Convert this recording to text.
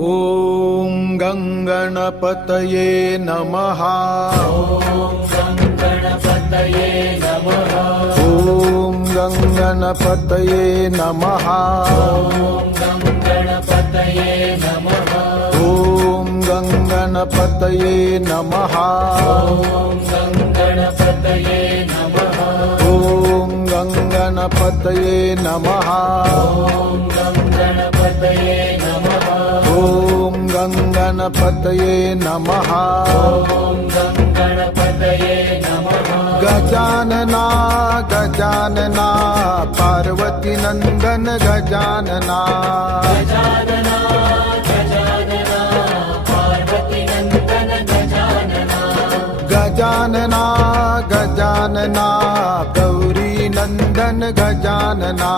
ॐ गङ्गणपतये नमः। ॐ गणपतये नमः। ॐ गङ्गणपतये नमः। ॐ गणपतये नमः। ॐ गङ्गणपतये नमः। ॐ गणपतये नमः। ॐ गङ्गणपतये नमः। ॐ गणपतये नमः। ॐ गङ्गणपतये नमः। ॐ गणपतये नमः। गजानना गजानना पार्वती नंदन गजानना। गजानना गजानना पार्वती नंदन गजानना। गजानना गजानना गौरी नंदन गजानना।